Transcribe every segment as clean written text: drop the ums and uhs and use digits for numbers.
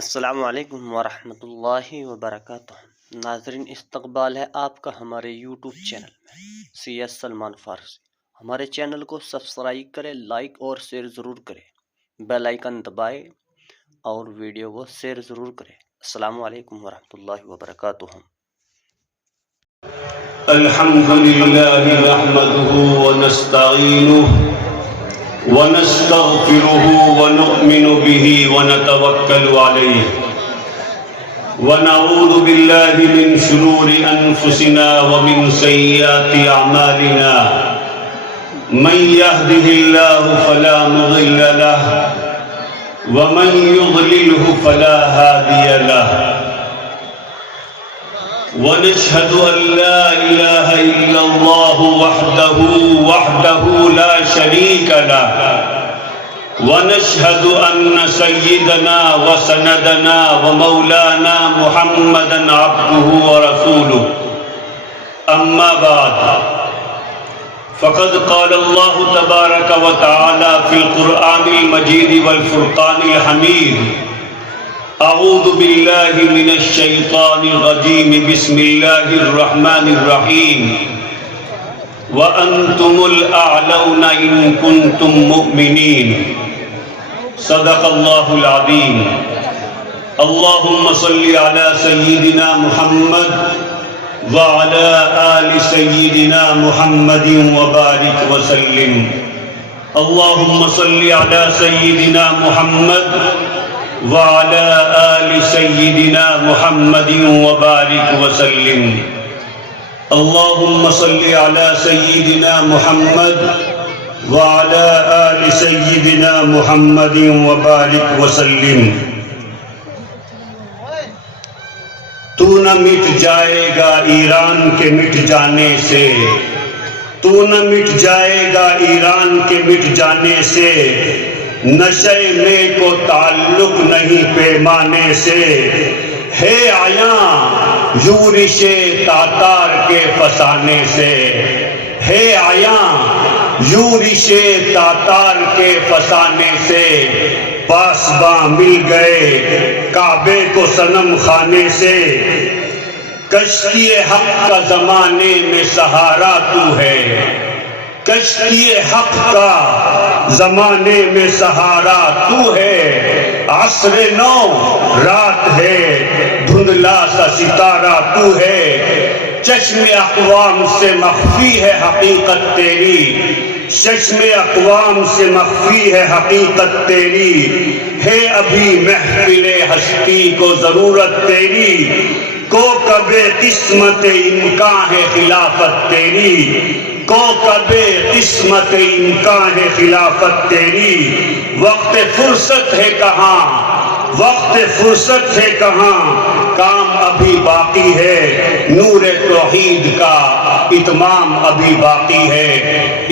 السلام علیکم ورحمۃ اللہ وبرکاتہ۔ ناظرین، استقبال ہے آپ کا ہمارے یوٹیوب چینل میں سی ایس سلمان فارسی۔ ہمارے چینل کو سبسکرائب کریں، لائک اور شیئر ضرور کریں، بیل آئیکن دبائیں اور ویڈیو کو شیئر ضرور کریں۔ السلام علیکم ورحمۃ اللہ وبرکاتہ۔ الحمد لله نحمده ونستعينه ونستغفره ونؤمن به ونتوكل عليه ونعوذ بالله من شرور أنفسنا ومن سيئات أعمالنا من يهده الله فلا مضل له ومن يضلله فلا هادي له ونشهد أن لا إله إلا الله وحده لا شريك له ونشهد أن سيدنا وسندنا ومولانا محمدا عبده ورسوله أما بعد فقد قال الله تبارك وتعالى في القرآن المجيد والفرقان الحميد اعوذ باللہ من الشیطان الرجیم بسم اللہ الرحمن الرحیم وانتم الاعلون ان کنتم مؤمنین صدق اللہ العظیم۔ اللہم صلی علی سیدنا محمد وعلی آل سیدنا محمد وبارک وسلم۔ اللہم صلی علی سیدنا محمد وعلى آل سيدنا محمد وبارك وسلم۔ اللهم صل على سيدنا محمد وعلى آل سيدنا محمد وبارك وسلم۔ تو نہ مٹ جائے گا ایران کے مٹ جانے سے، تو نہ مٹ جائے گا ایران کے مٹ جانے سے، نشے میں کو تعلق نہیں پیمانے سے، ہے عیاں یورش تاتار کے فسانے سے، ہے عیاں یورش تاتار کے فسانے سے، پاسباں مل گئے کعبے کو صنم خانے سے، کشتی حق کا زمانے میں سہارا تو ہے، کشتی حق کا زمانے میں سہارا تو ہے، عصر نو رات ہے دھندلا سا ستارہ تو ہے، چشم اقوام سے مخفی ہے حقیقت تیری، چشم اقوام سے مخفی ہے حقیقت تیری، ہے ابھی محفل ہستی کو ضرورت تیری، کو کبے قسمت امکان ہے خلافت تیری، کو کبے قسمت امکان ہے خلافت تیری، وقت فرصت ہے کہاں، وقت فرصت ہے کہاں، کام ابھی باقی ہے، نور توحید کا اتمام ابھی باقی ہے۔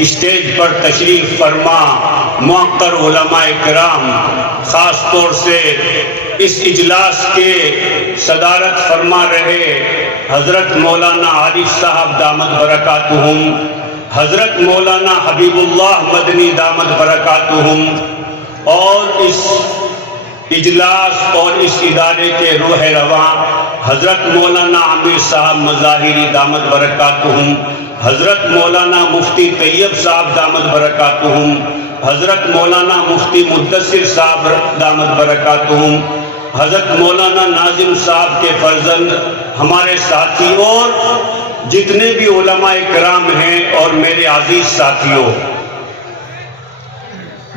اسٹیج پر تشریف فرما معقر علماء کرام، خاص طور سے اس اجلاس کے صدارت فرما رہے حضرت مولانا عارف صاحب دامت برکاتہم، حضرت مولانا حبیب اللہ مدنی دامت برکاتہم، اور اس اجلاس اور اس ادارے کے روح رواں حضرت مولانا عامر صاحب مظاہری دامت برکاتہم، حضرت مولانا مفتی طیب صاحب دامت برکاتہم، حضرت مولانا مفتی مدثر صاحب دامت برکاتہم، حضرت مولانا ناظم صاحب کے فرزند، ہمارے ساتھی اور جتنے بھی علماء کرام ہیں اور میرے عزیز ساتھیوں،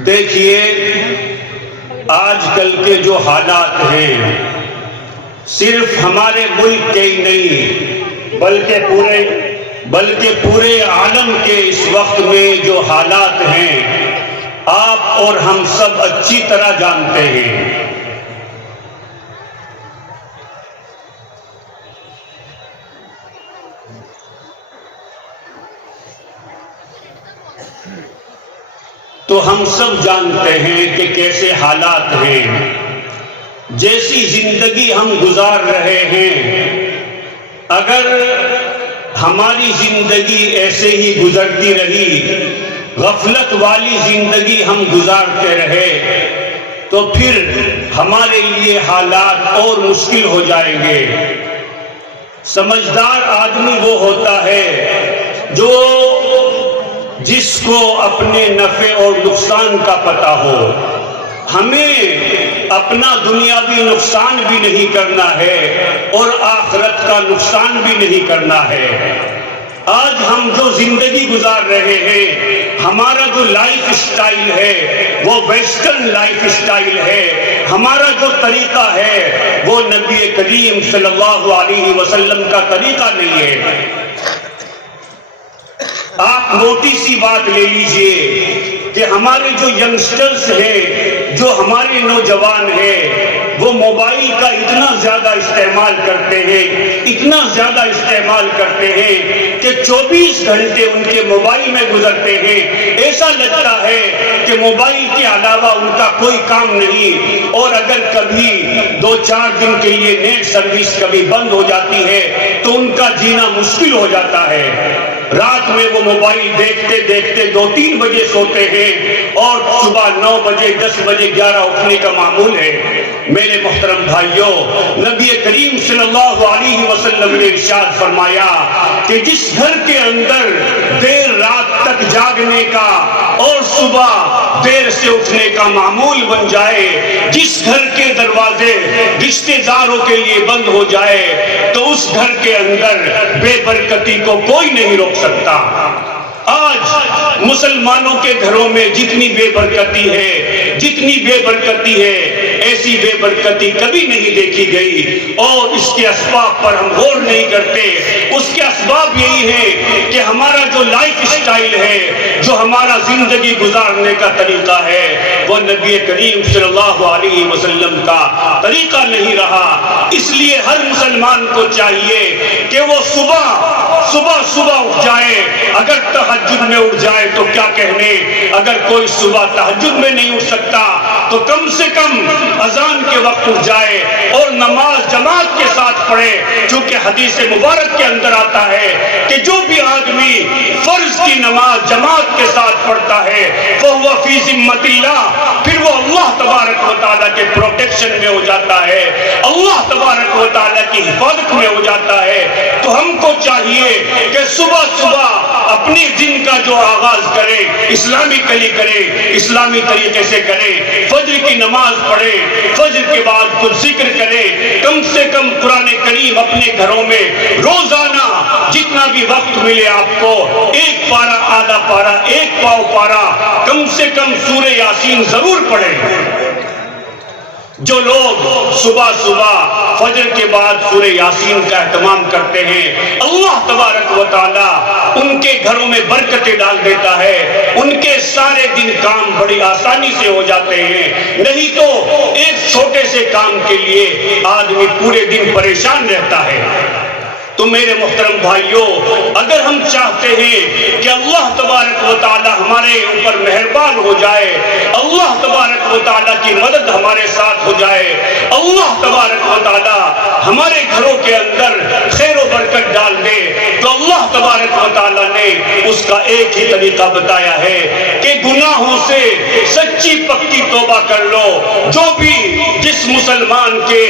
دیکھیے آج کل کے جو حالات ہیں صرف ہمارے ملک کے ہی نہیں بلکہ پورے عالم کے اس وقت میں جو حالات ہیں آپ اور ہم سب اچھی طرح جانتے ہیں۔ تو ہم سب جانتے ہیں کہ کیسے حالات ہیں، جیسی زندگی ہم گزار رہے ہیں، اگر ہماری زندگی ایسے ہی گزرتی رہی، غفلت والی زندگی ہم گزارتے رہے تو پھر ہمارے لیے حالات اور مشکل ہو جائیں گے۔ سمجھدار آدمی وہ ہوتا ہے جو جس کو اپنے نفع اور نقصان کا پتہ ہو۔ ہمیں اپنا دنیاوی نقصان بھی نہیں کرنا ہے اور آخرت کا نقصان بھی نہیں کرنا ہے۔ آج ہم جو زندگی گزار رہے ہیں، ہمارا جو لائف سٹائل ہے وہ ویسٹرن لائف سٹائل ہے۔ ہمارا جو طریقہ ہے وہ نبی کریم صلی اللہ علیہ وسلم کا طریقہ نہیں ہے۔ آپ موٹی سی بات لے لیجئے کہ ہمارے جو ینگسٹرز ہیں، جو ہمارے نوجوان ہیں، وہ موبائل کا اتنا زیادہ استعمال کرتے ہیں، اتنا زیادہ استعمال کرتے ہیں کہ 24 گھنٹے ان کے موبائل میں گزرتے ہیں۔ ایسا لگتا ہے کہ موبائل کے علاوہ ان کا کوئی کام نہیں، اور اگر کبھی 2-4 دن کے لیے نیٹ سروس کبھی بند ہو جاتی ہے تو ان کا جینا مشکل ہو جاتا ہے۔ رات میں وہ موبائل دیکھتے دیکھتے 2-3 بجے سوتے ہیں اور صبح 9 بجے 10 بجے 11 اٹھنے کا معمول ہے۔ میرے محترم بھائیوں، نبی کریم صلی اللہ علیہ وسلم نے ارشاد فرمایا کہ جس گھر کے اندر دیر رات تک جاگنے کا اور صبح دیر سے اٹھنے کا معمول بن جائے، جس گھر کے دروازے رشتہ داروں کے لیے بند ہو جائے، تو اس گھر کے اندر بے برکتی کو کوئی نہیں روک سکتا۔ آج مسلمانوں کے گھروں میں جتنی بے برکتی ہے، جتنی بے برکتی ہے، ایسی بے برکتی کبھی نہیں دیکھی گئی، اور اس کے اسباب پر ہم غور نہیں کرتے۔ اس کے اسباب یہی ہے کہ ہمارا جو لائف سٹائل ہے، جو ہمارا زندگی گزارنے کا طریقہ ہے، وہ نبی کریم صلی اللہ علیہ وسلم کا طریقہ نہیں رہا۔ اس لیے ہر مسلمان کو چاہیے کہ وہ صبح اٹھ جائے۔ اگر تہجد میں اٹھ جائے تو کیا کہنے، اگر کوئی صبح تہجد میں نہیں اٹھ سکتا تو کم سے کم اذان کے وقت اٹھ جائے اور نماز جماعت کے ساتھ پڑھے، چونکہ حدیث مبارک کے اندر آتا ہے کہ جو بھی آدمی فرض کی نماز جماعت کے ساتھ پڑھتا ہے فَهُوَ فِي ذِمَّةِ اللَّهِ، پھر وہ اللہ تبارک و تعالیٰ کے پروٹیکشن میں ہو جاتا ہے، اللہ تبارک و تعالیٰ کی حفاظت میں ہو جاتا ہے۔ تو ہم کو چاہیے کہ صبح اپنے دن کا جو آغاز کرے اسلامی طریقے سے کرے، فجر کی نماز پڑھے، فجر کے بعد کچھ ذکر کرے، کم سے کم قرآن کریم اپنے گھروں میں روزانہ جتنا بھی وقت ملے آپ کو 1 پارہ، آدھا پارہ، 1 پاؤ پارہ، کم سے کم سورہ یاسین ضرور پڑھیں۔ جو لوگ صبح فجر کے بعد سورہ یاسین کا اہتمام کرتے ہیں، اللہ تبارک و تعالیٰ ان کے گھروں میں برکتیں ڈال دیتا ہے، ان کے سارے دن کام بڑی آسانی سے ہو جاتے ہیں۔ نہیں تو ایک چھوٹے سے کام کے لیے آدمی پورے دن پریشان رہتا ہے۔ تو میرے محترم بھائیوں، اگر ہم چاہتے ہیں کہ اللہ تبارک و تعالی ہمارے اوپر مہربان ہو جائے، اللہ تبارک و تعالی کی مدد ہمارے ساتھ ہو جائے، اللہ تبارک و تعالی ہمارے گھروں کے اندر خیر و برکت ڈال دے، تو اللہ تبارک و تعالی نے اس کا ایک ہی طریقہ بتایا ہے کہ گناہوں سے سچی پکی توبہ کر لو۔ جو بھی جس مسلمان کے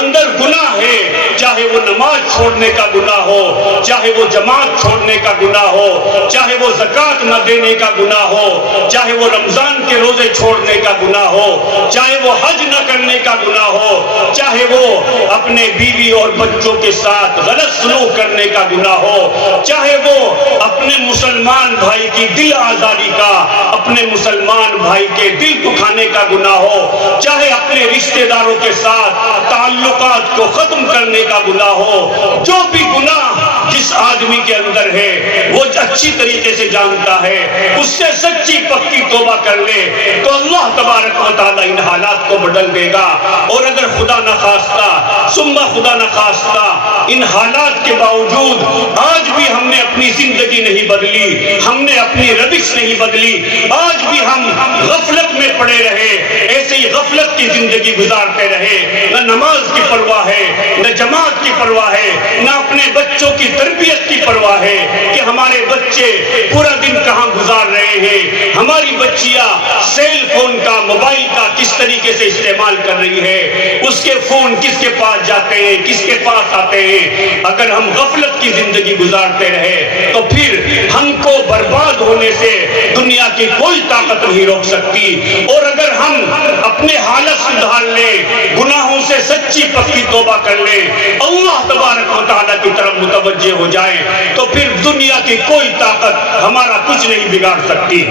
اندر گناہ ہے، چاہے وہ نماز چھوڑنے کا گناہ ہو، چاہے وہ جماعت چھوڑنے کا گناہ ہو، چاہے وہ زکوٰۃ نہ دینے کا گناہ ہو، چاہے وہ رمضان کے روزے چھوڑنے کا گناہ ہو، چاہے وہ حج نہ کرنے کا گناہ ہو، چاہے وہ اپنے بیوی اور بچوں کے ساتھ غلط سلوک کرنے کا گناہ ہو، چاہے وہ اپنے مسلمان بھائی کی دل آزاری کا، اپنے مسلمان بھائی کے دل دکھانے کا گناہ ہو، چاہے اپنے رشتہ داروں کے ساتھ تعلقات کو ختم کرنے کا گناہ ہو، جو بھی گناہ جس آدمی کے اندر ہے وہ اچھی طریقے سے جانتا ہے، اس سے سچی پکی توبہ کر لے تو اللہ تبارک و تعالی ان حالات کو بدل دے گا۔ اور اگر خدا نخواستہ ثم خدا نخواستہ ان حالات کے باوجود آج بھی ہم نے اپنی زندگی نہیں بدلی، ہم نے اپنی روش نہیں بدلی، آج بھی ہم غفلت میں پڑے رہے، ایسے ہی غفلت کی زندگی گزارتے رہے، نہ نماز کی پرواہ ہے، نہ جماعت کی پرواہ ہے، نہ اپنے بچوں کی تربیت کی پرواہ ہے کہ ہمارے بچے پورا دن کہاں گزار رہے ہیں، ہماری بچیاں سیل فون کا، موبائل کا کس طریقے سے استعمال کر رہی ہے، اس کے فون کس کے پاس جاتے ہیں، کس کے پاس آتے ہیں۔ اگر ہم غفلت کی زندگی گزارتے رہے تو پھر ہم کو برباد ہونے سے دنیا کی کوئی طاقت نہیں روک سکتی، اور اگر ہم اپنے حالت سدھار لیں، گناہوں سے سچی پکی توبہ کر لیں، اللہ تبارک و تعالیٰ کی طرف متوجہ ہو جائیں، تو پھر دنیا کی کوئی طاقت ہمارا کچھ نہیں بگاڑ سکتی۔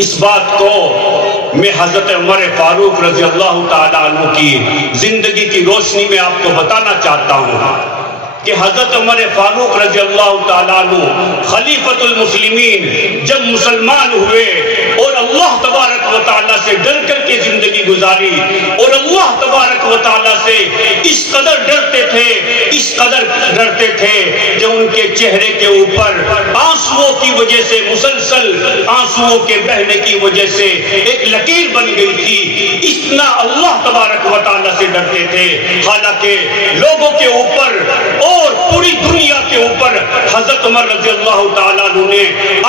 اس بات کو میں حضرت عمر فاروق رضی اللہ تعالیٰ عنہ کی زندگی کی روشنی میں آپ کو بتانا چاہتا ہوں کہ حضرت عمر فاروق رضی اللہ تعالیٰ عنہ خلیفۃ المسلمین جب مسلمان ہوئے اور اللہ تبارک و تعالیٰ سے ڈر کر کے زندگی گزاری، اور اللہ تبارک و تعالیٰ سے اس قدر ڈرتے تھے، اس قدر ڈرتے تھے کہ ان کے چہرے کے اوپر آنسوؤں کی وجہ سے، مسلسل آنسوؤں کے بہنے کی وجہ سے ایک لکیر بن گئی تھی، اتنا اللہ تبارک و تعالیٰ سے ڈرتے تھے۔ حالانکہ لوگوں کے اوپر اور پوری دنیا کے اوپر حضرت عمر رضی اللہ تعالیٰ عنہ نے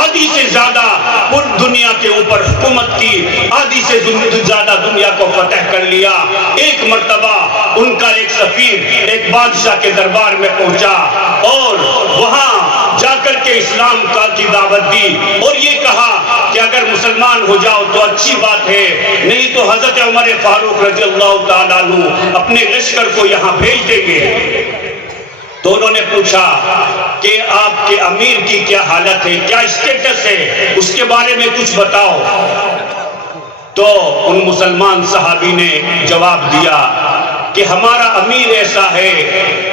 آدھی سے زیادہ پوری دنیا کے اوپر حکومت کی، آدھی سے زیادہ دنیا کو فتح کر لیا۔ ایک مرتبہ ان کا ایک سفیر ایک بادشاہ کے دربار میں پہنچا اور وہاں جا کر کے اسلام کا کی دعوت دی، اور یہ کہا کہ اگر مسلمان ہو جاؤ تو اچھی بات ہے، نہیں تو حضرت عمر فاروق رضی اللہ تعالیٰ عنہ اپنے لشکر کو یہاں بھیج دیں گے۔ تو انہوں نے پوچھا کہ آپ کے امیر کی کیا حالت ہے، کیا اسٹیٹس ہے، اس کے بارے میں کچھ بتاؤ۔ تو ان مسلمان صحابی نے جواب دیا کہ ہمارا امیر ایسا ہے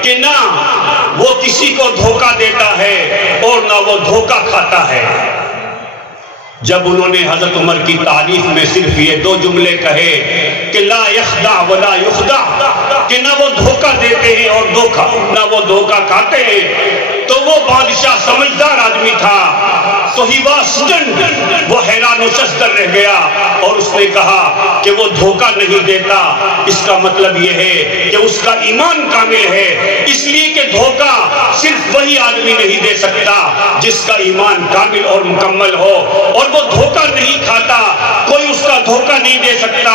کہ نہ وہ کسی کو دھوکہ دیتا ہے اور نہ وہ دھوکہ کھاتا ہے۔ جب انہوں نے حضرت عمر کی تعریف میں صرف یہ دو جملے کہے کہ لا یخدع ولا یخدع، کہ نہ وہ دھوکہ دیتے ہیں اور نہ وہ دھوکہ کھاتے ہیں، تو وہ بادشاہ سمجھدار آدمی تھا، تو ہی واز اسٹنڈ، وہ حیران و شزدر رہ گیا، اور اس نے کہا کہ وہ دھوکہ نہیں دیتا، اس کا مطلب یہ ہے کہ اس کا ایمان کامل ہے، اس لیے کہ دھوکہ صرف وہی آدمی نہیں دے سکتا جس کا ایمان کامل اور مکمل ہو، اور وہ دھوکہ نہیں کھاتا، کوئی اس کا دھوکہ نہیں دے سکتا،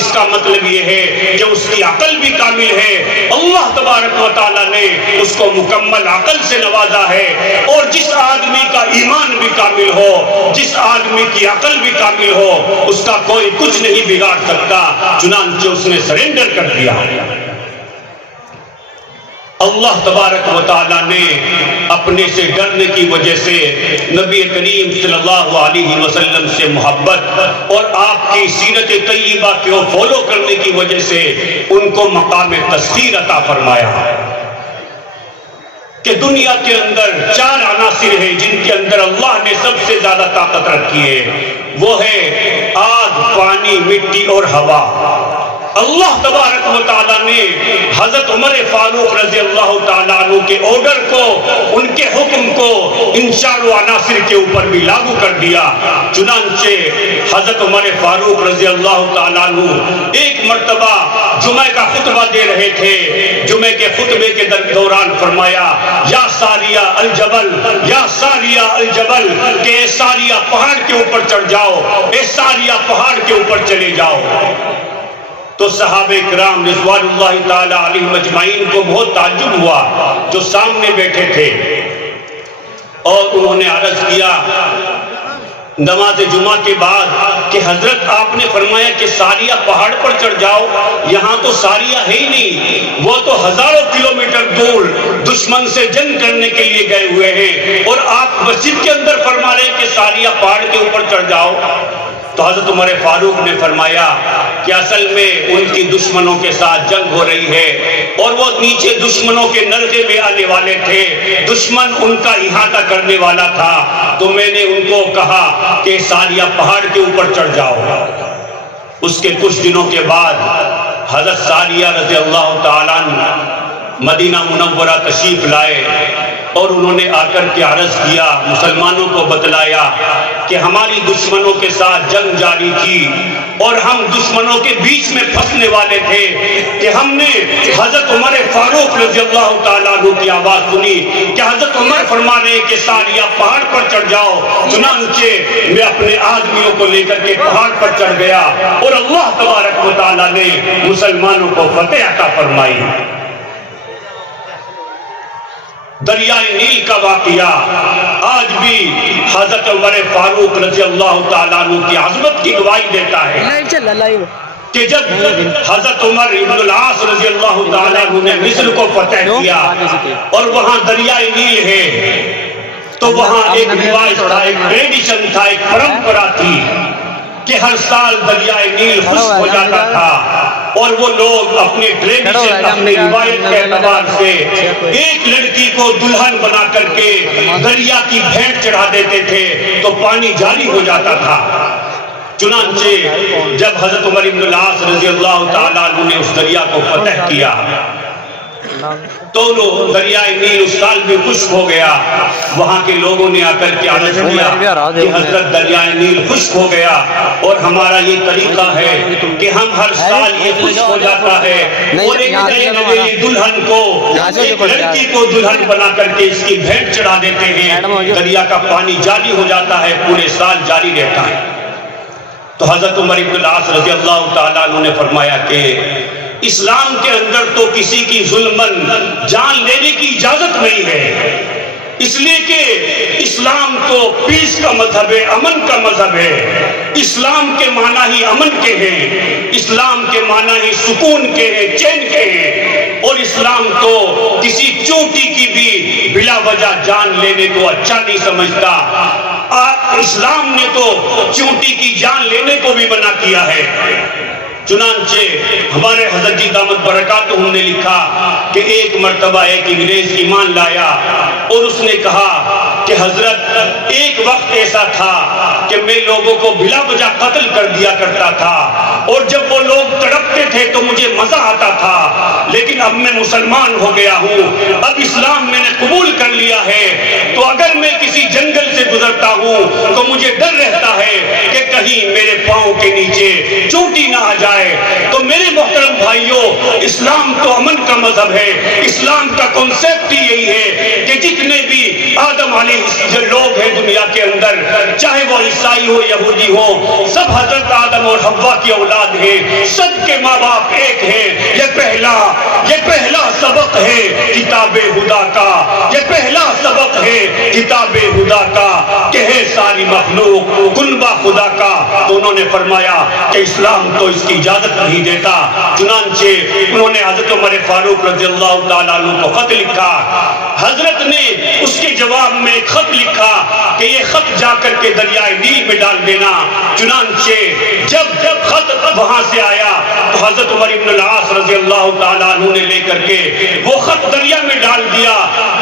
اس کا مطلب یہ ہے کہ اس کی عقل بھی کامل ہے، اللہ تبارک و تعالیٰ نے اس کو مکمل عقل سے نوازا ہے، اور جس آدمی کا ایمان بھی کامل ہو، جس آدمی کی عقل بھی کامل ہو، اس کا کوئی کچھ نہیں بگاڑ سکتا، چنانچہ اس نے سرنڈر کر دیا۔ اللہ تبارک و تعالیٰ نے اپنے سے ڈرنے کی وجہ سے نبی کریم صلی اللہ علیہ وسلم سے محبت اور آپ کی سیرت طیبہ کو فالو کرنے کی وجہ سے ان کو مقام تسخیر عطا فرمایا کہ دنیا کے اندر چار عناصر ہیں جن کے اندر اللہ نے سب سے زیادہ طاقت رکھی ہے، وہ ہے آگ، پانی، مٹی اور ہوا۔ اللہ تبارک و تعالیٰ نے حضرت عمر فاروق رضی اللہ تعالیٰ عنہ کے آرڈر کو، ان کے حکم کو ان چاروں عناصر کے اوپر بھی لاگو کر دیا۔ چنانچہ حضرت عمر فاروق رضی اللہ تعالیٰ عنہ ایک مرتبہ جمعہ کا خطبہ دے رہے تھے، جمعہ کے خطبے کے دوران فرمایا یا ساریہ الجبل، یا ساریہ الجبل، کہ اے ساریہ پہاڑ کے اوپر چڑھ جاؤ، اے ساریہ پہاڑ کے اوپر چلے جاؤ۔ تو صحابہ کرام رضوان اللہ تعالی علیہم اجمعین کو بہت تعجب ہوا جو سامنے بیٹھے تھے، اور انہوں نے عرض کیا نماز جمعہ کے بعد کہ حضرت آپ نے فرمایا کہ ساریہ پہاڑ پر چڑھ جاؤ، یہاں تو ساریہ ہے ہی نہیں، وہ تو ہزاروں کلومیٹر دور دشمن سے جنگ کرنے کے لیے گئے ہوئے ہیں، اور آپ مسجد کے اندر فرما رہے کہ ساریہ پہاڑ کے اوپر چڑھ جاؤ۔ تو حضرت عمر فاروق نے فرمایا کہ اصل میں ان کی دشمنوں کے ساتھ جنگ ہو رہی ہے، اور وہ نیچے دشمنوں کے نرغے میں آنے والے تھے، دشمن ان کا احاطہ کرنے والا تھا، تو میں نے ان کو کہا کہ ساریہ پہاڑ کے اوپر چڑھ جاؤ۔ اس کے کچھ دنوں کے بعد حضرت ساریہ رضی اللہ تعالیٰ عنہ مدینہ منورہ تشریف لائے اور انہوں نے آ کر کے عرض کیا، مسلمانوں کو بتلایا کہ ہماری دشمنوں کے ساتھ جنگ جاری تھی اور ہم دشمنوں کے بیچ میں پھنسنے والے تھے کہ ہم نے حضرت عمر فاروق رضی اللہ تعالیٰ عنہ کی آواز سنی کہ حضرت عمر فرما رہے ہیں کہ ساریہ پہاڑ پر چڑھ جاؤ۔ چنانچہ میں اپنے آدمیوں کو لے کر کے پہاڑ پر چڑھ گیا اور اللہ تبارک و تعالیٰ نے مسلمانوں کو فتح عطا فرمائی۔ دریائے نیل کا واقعہ آج بھی حضرت عمر فاروق رضی اللہ تعالیٰ عنہ کی عظمت کی گواہی دیتا ہے کہ جب حضرت عمر ابن العاص رضی اللہ تعالیٰ عنہ نے مصر کو فتح کیا اور وہاں دریائے نیل ہے تو وہاں ایک روایت تھا، ایک ٹریڈیشن تھا، ایک پرمپرا تھی کہ ہر سال دریائے نیل خشک ہو جاتا تھا اور وہ لوگ اپنے ٹریڈیشن، اپنے روایت کے اعتبار سے ایک لڑکی کو دلہن بنا کر کے دریا کی بھینٹ چڑھا دیتے تھے تو پانی جاری ہو جاتا تھا۔ چنانچہ جب حضرت عمر بن العاص رضی اللہ تعالیٰ عنہ نے اس دریا کو فتح کیا تو دریائے نیل اس سال بھی خشک ہو گیا۔ وہاں کے لوگوں نے آ کر کے عرض کیا کہ حضرت دریائے نیل خشک ہو گیا اور ہمارا یہ طریقہ ہے کہ ہم ہر سال یہ خشک ہو جاتا ہے اور ایک نئی دلہن کو، ایک لڑکی کو دلہن بنا کر کے اس کی بھینٹ چڑھا دیتے ہیں، دریا کا پانی جاری ہو جاتا ہے، پورے سال جاری رہتا ہے۔ تو حضرت عمر بن العاص رضی اللہ تعالیٰ عنہ نے فرمایا کہ اسلام کے اندر تو کسی کی ظلمن جان لینے کی اجازت نہیں ہے، اس لیے کہ اسلام تو پیس کا مذہب ہے، امن کا مذہب ہے۔ اسلام کے معنی ہی امن کے ہیں، اسلام کے معنی ہی سکون کے ہیں، چین کے ہیں، اور اسلام تو کسی چونٹی کی بھی بلا وجہ جان لینے کو اچھا نہیں سمجھتا۔ اسلام نے تو چونٹی کی جان لینے کو بھی منع کیا ہے۔ چنانچہ ہمارے حضرت جی دامت برکاتہم نے لکھا کہ ایک مرتبہ ایک انگریز ایمان لایا اور اس نے کہا کہ حضرت ایک وقت ایسا تھا کہ میں لوگوں کو بلا وجہ قتل کر دیا کرتا تھا اور جب وہ لوگ تڑپتے تھے تو مجھے مزہ آتا تھا، لیکن اب میں مسلمان ہو گیا ہوں، اب اسلام میں نے قبول کر لیا ہے، تو اگر میں کسی جنگل سے گزرتا ہوں تو مجھے ڈر رہتا ہے کہ کہیں میرے پاؤں کے نیچے چونٹی نہ آ جائے۔ تو میرے محترم بھائیوں، اسلام تو امن کا مذہب ہے۔ اسلام کا کنسیپٹ ہی یہی ہے کہ جتنے بھی آدم علیہ جو لوگ ہیں دنیا کے اندر، چاہے وہ عیسائی ہو یہودی ہو، سب حضرت آدم اور حوا کی اولاد ہیں، سب کے ماں باپ ایک ہیں۔ یہ پہلا سبق ہے کتاب خدا کا، یہ پہلا سبق ہے کتاب خدا کا کہ ہے ساری مخلوق کنبہ خدا کا۔ تو انہوں نے فرمایا کہ اسلام تو اس کی اجازت نہیں دیتا۔ چنانچہ انہوں نے حضرت عمر فاروق رضی اللہ تعالیٰ عنہ کو خط لکھا۔ حضرت نے اس کے جواب میں ایک خط لکھا کہ یہ خط جا کر کے دریائے نیل میں ڈال دینا۔ چنانچہ جب خط وہاں سے آیا تو حضرت عمر بن العاص رضی اللہ تعالیٰ عنہ نے لے کر کے وہ خط دریا میں ڈال دیا۔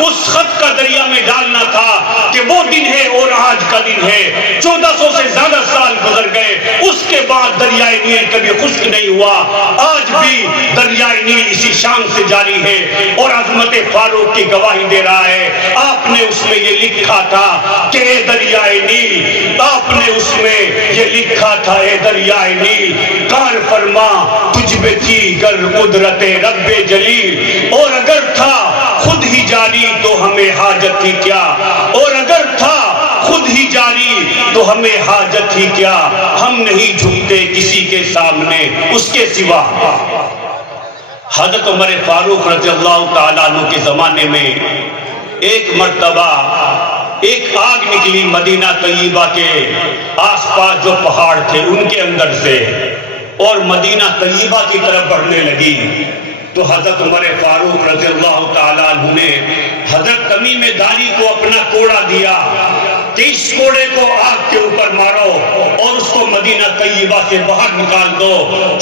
اس خط کا دریا میں ڈالنا تھا کہ وہ دن ہے اور آج کا دن ہے، 1400 سے زیادہ سال گزر گئے، اس کے بعد دریائے نیل کبھی خشک نہیں ہوا۔ آج بھی دریائے نیل اسی شان سے جاری ہے اور عظمت فاروق کی گواہی دے رہا ہے۔ آپ نے اس میں یہ لکھا تھا کہ اے دریائے نیل، آپ نے اس میں یہ لکھا تھا اے دریائے نیل، کار فرما تجھ پہ تھی گر قدرت رب جلیل، اور اگر تھا خود ہی جاری تو ہمیں حاجت تھی کیا، اور اگر تھا خود ہی جاری تو ہمیں حاجت ہی کیا، ہم نہیں جھکتے کسی کے سامنے اس کے سوا۔ حضرت عمر فاروق رضی اللہ تعالیٰ عنہ کے زمانے میں ایک مرتبہ ایک آگ نکلی مدینہ طیبہ کے آس پاس جو پہاڑ تھے ان کے اندر سے، اور مدینہ طیبہ کی طرف بڑھنے لگی۔ تو حضرت عمر فاروق رضی اللہ تعالیٰ عنہ نے حضرت تمیم داری کو اپنا کوڑا دیا کہ اس کوڑے کو آگ کے اوپر مارو اور اس کو مدینہ طیبہ سے باہر نکال دو۔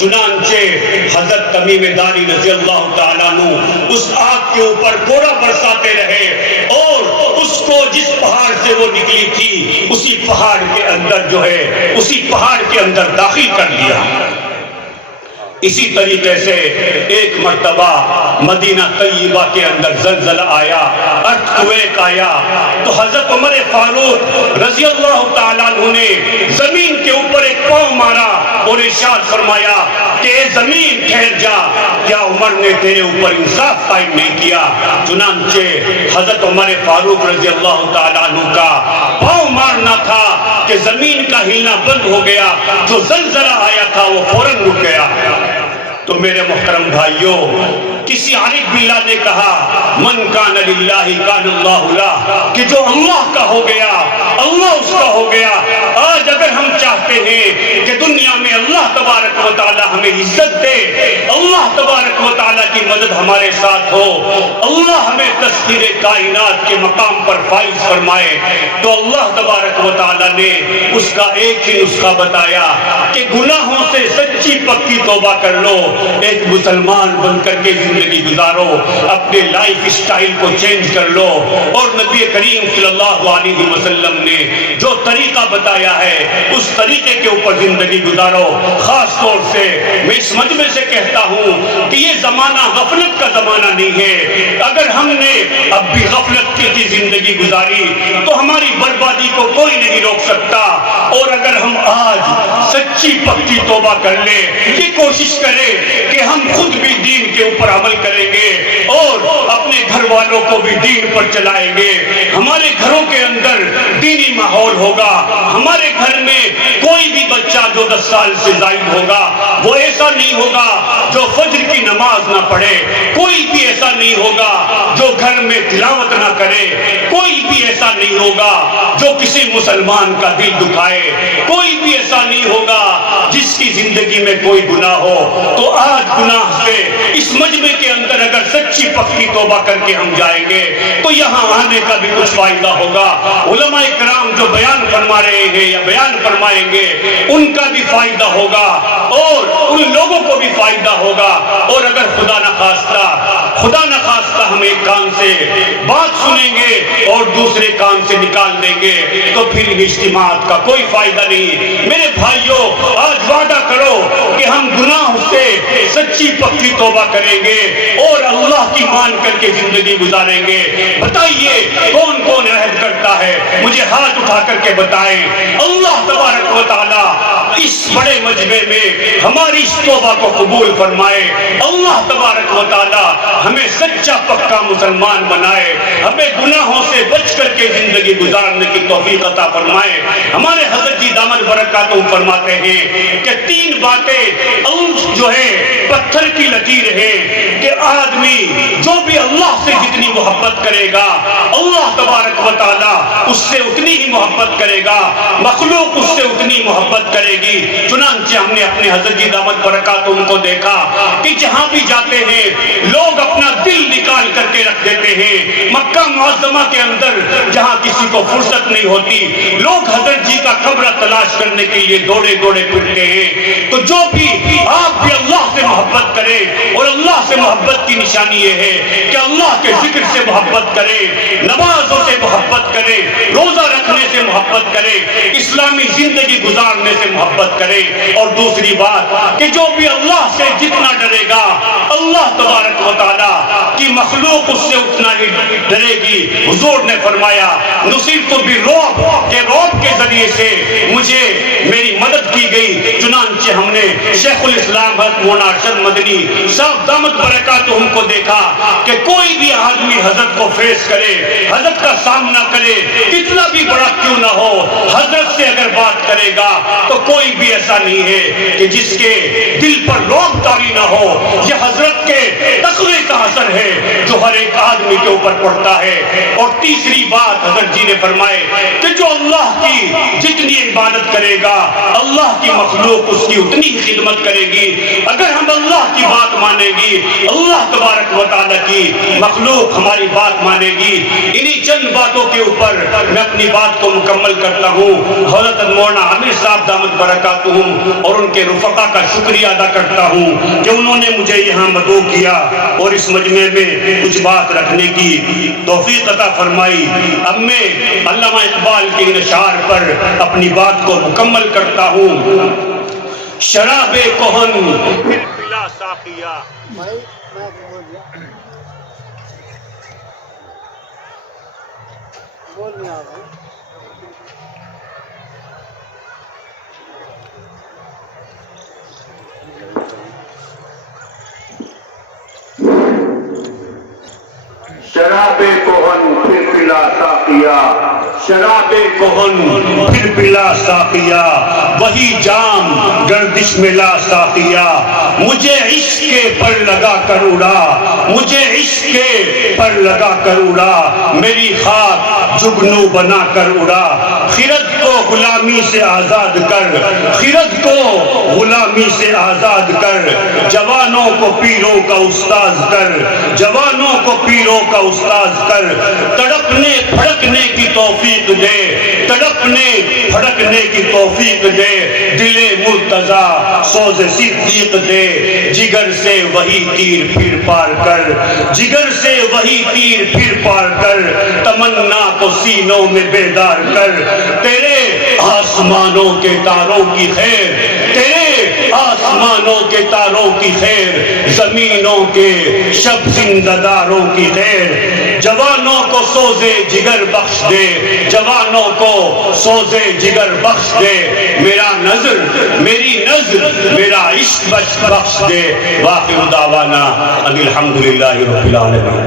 چنانچہ حضرت تمیم داری رضی اللہ تعالیٰ عنہ اس آگ کے اوپر کوڑا برساتے رہے اور اس کو جس پہاڑ سے وہ نکلی تھی اسی پہاڑ کے اندر جو ہے اسی پہاڑ کے اندر داخل کر لیا۔ اسی طریقے سے ایک مرتبہ مدینہ طیبہ کے اندر زلزلہ آیا، ارتھکویک آیا، تو حضرت عمر فاروق رضی اللہ تعالیٰ عنہ نے زمین کے اوپر ایک پاؤں مارا اور ارشاد فرمایا کہ اے زمین ٹھہر جا، کیا عمر نے تیرے اوپر انصاف قائم نہیں کیا؟ چنانچہ حضرت عمر فاروق رضی اللہ تعالیٰ عنہ کا پاؤں مارنا تھا کہ زمین کا ہلنا بند ہو گیا، جو زلزلہ آیا تھا وہ فوراً رک گیا۔ تو میرے محترم بھائیوں، کسی عارف باللہ نے کہا من کان للہ کان اللہ لہ، کہ جو اللہ کا ہو گیا اللہ اس کا ہو گیا۔ آج اگر ہم چاہتے ہیں کہ دنیا میں اللہ تبارک و تعالی ہمیں عزت دے، اللہ تبارک و تعالی کی مدد ہمارے ساتھ ہو، اللہ ہمیں تسخیر کائنات کے مقام پر فائز فرمائے، تو اللہ تبارک و تعالی نے اس کا ایک ہی نسخہ بتایا کہ گناہوں سے سچی پکی توبہ کر لو، ایک مسلمان بن کر کے زندگی گزارو، اپنے لائف اسٹائل کو چینج کر لو، اور نبی کریم صلی اللہ علیہ وسلم نے جو طریقہ بتایا ہے اس طریقے کے اوپر زندگی گزارو۔ خاص طور سے میں اس مجمع سے کہتا ہوں کہ یہ زمانہ غفلت کا زمانہ نہیں ہے۔ اگر ہم نے اب بھی غفلت کی زندگی گزاری تو ہماری بربادی کو کوئی نہیں روک سکتا، اور اگر ہم آج سچی پکی توبہ کر لیں، یہ کوشش کریں کہ ہم خود بھی دین کے اوپر عمل کریں گے اور اپنے گھر والوں کو بھی دین پر چلائیں گے، ہمارے گھروں کے اندر دینی ماحول ہوگا، ہمارے گھر میں کوئی بھی بچہ جو 10 سال سے زائد ہوگا وہ ایسا نہیں ہوگا جو فجر کی نماز نہ پڑھے، کوئی بھی ایسا نہیں ہوگا جو گھر میں تلاوت نہ کرے، کوئی بھی ایسا نہیں ہوگا جو کسی مسلمان کا دل دکھائے، کوئی بھی ایسا نہیں ہوگا جس کی زندگی میں کوئی گناہ ہو۔ تو آج گناہ سے اس مجمع کے اندر اگر سچی پکی توبہ کر کے ہم جائیں گے تو یہاں آنے کا بھی کچھ فائدہ ہوگا، علماء کرام جو بیان فرما رہے ہیں یا بیان فرمائیں گے ان کا بھی فائدہ ہوگا اور ان لوگوں کو بھی فائدہ ہوگا، اور اگر خدا نخواستہ ہم ایک کان سے بات سنیں گے اور دوسرے کان سے نکال دیں گے تو پھر اجتماعات کا کوئی فائدہ نہیں۔ میرے بھائیوں، آج وعدہ کرو کہ ہم گناہ سے سچی پکی توبہ کریں گے اور اللہ کی مان کر کے زندگی گزاریں گے۔ بتائیے کون کون عہد کرتا ہے؟ مجھے ہاتھ اٹھا کر کے بتائیں۔ اللہ تبارک و تعالی اس بڑے مجمع میں ہماری اس توبہ کو قبول فرمائے، اللہ تبارک و تعالی ہمیں سچا پکا مسلمان بنائے، ہمیں گناہوں سے بچ کر کے زندگی گزارنے کی توفیق عطا فرمائے۔ ہمارے حضرت جی دامت برکاتہم فرماتے ہیں کہ 3 باتیں جو ہے پتھر کی لکیر ہے کہ آدمی جو بھی اللہ سے جتنی محبت کرے گا اللہ تبارک و تعالی اس سے اتنی ہی محبت کرے گا، مخلوق اس سے اتنی محبت کرے گی۔ چنانچہ ہم نے اپنے حضرت جی دامت برکاتہم کو دیکھا کہ جہاں بھی جاتے ہیں لوگ اپنا دل نکال کر کے رکھ دیتے ہیں۔ مکہ معظمہ کے اندر جہاں کسی کو فرصت نہیں ہوتی لوگ حضرت جی کا قبر تلاش کرنے کے لیے دوڑے پھرتے ہیں۔ تو جو بھی آپ بھی اللہ سے محبت کرے، اور اللہ سے محبت کی نشانی یہ ہے کہ اللہ کے ذکر سے محبت کرے، نمازوں سے محبت کرے، روزہ رکھنے سے محبت کرے، اسلامی زندگی گزارنے سے محبت کرے، اور دوسری بات کہ جو بھی اللہ سے جتنا ڈرے گا اللہ تبارک و تعالی کی مخلوق اس سے اتنا ہی ڈرے گی۔ حضور نے فرمایا نصرت بالرعب، کہ رعب کے ذریعے سے مجھے میری مدد کی گئی۔ چنانچہ ہم نے شیخ الاسلام حضرت مولانا ارشد مدنی صاحب دامت برکاتہم کو دیکھا کہ کوئی بھی آدمی حضرت کو فیس کرے، حضرت کا سامنا کرے، کتنا بھی بڑا کیوں نہ ہو، حضرت سے اگر بات کرے گا تو کوئی بھی ایسا نہیں ہے کہ جس کے دل پر رعب طاری نہ ہو۔ یہ حضرت کے تقوی کا اثر ہے جو ہر ایک آدمی کے اوپر پڑتا ہے۔ اور تیسری بات حضرت جی نے فرمائے کہ جو اللہ کی جتنی عبادت کرے گا اللہ کی مخلوق اس کی اتنی ہی خدمت کرے گی۔ اگر ہم اللہ کی بات مانیں گی اللہ تبارک و تعالی کی مخلوق ہماری بات مانے گی۔ انہی چند باتوں کے اوپر میں اپنی بات کو مکمل کرتا ہوں۔ حضرت مولانا عامر صاحب دامت برکاتہم اور ان کے رفقا کا شکریہ ادا کرتا ہوں کہ انہوں نے مجھے یہاں مدعو کیا اور اس مجمع میں کچھ بات رکھنے کی توفیق عطا فرمائی۔ اب میں علامہ اقبال کے اشعار پر اپنی بات کو مکمل کرتا ہوں۔ شراب کہن پلا ساقیا. بھائی میں بول دیا بول نہیں آ رہا. شراب کہن پھر پلا ساقیا, شراب کہن پھر پلا ساقیا, وہی جام گردش میں لا ساقیا. مجھے عشق کے پر لگا کر اڑا, مجھے عشق کے پر لگا کر اڑا, میری خاک جگنو بنا کر اڑا. خرد کو غلامی سے آزاد کر, خرد کو غلامی سے آزاد کر, جوانوں کو پیروں کا استاذ کر, جوانوں کو پیروں کا استاذ کر. تڑپنے پھڑکنے کی توفیق دے, تڑپنے پھڑکنے کی توفیق دے, دل مرتضیٰ سوز صدیق دے. جگر سے وہی تیر پھر پار کر, جگر سے وہی تیر پھر پار کر, تمنا کو سینوں میں بیدار کر. تیرے آسمانوں کے تاروں کی خیر, تیرے آسمانوں کے تاروں کی خیر, زمینوں کے شب زندہ داروں کی خیر. جوانوں کو سوزے جگر بخش دے, جوانوں کو سوزے جگر بخش دے. میرا نظر, میری نظر, میرا عشق بخش دے. واخر دعوانا ان الحمدللہ رب العالمین.